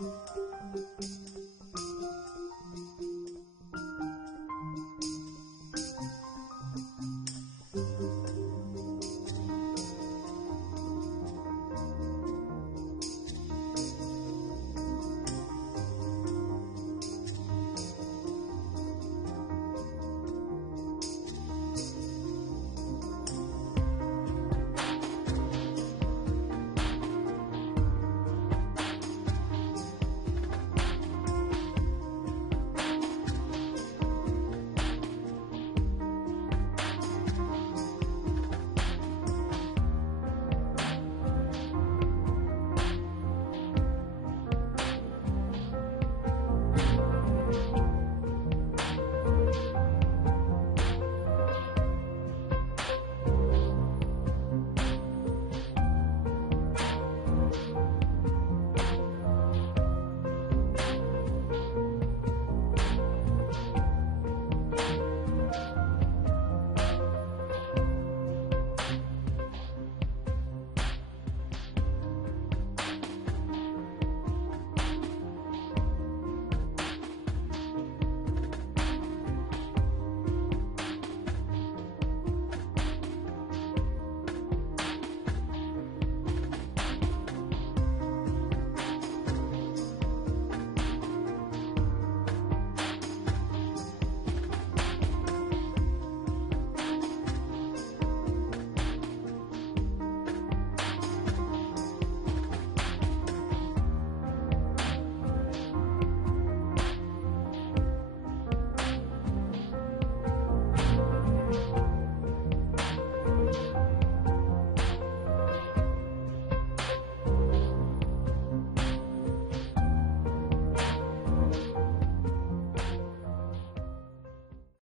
Thank you.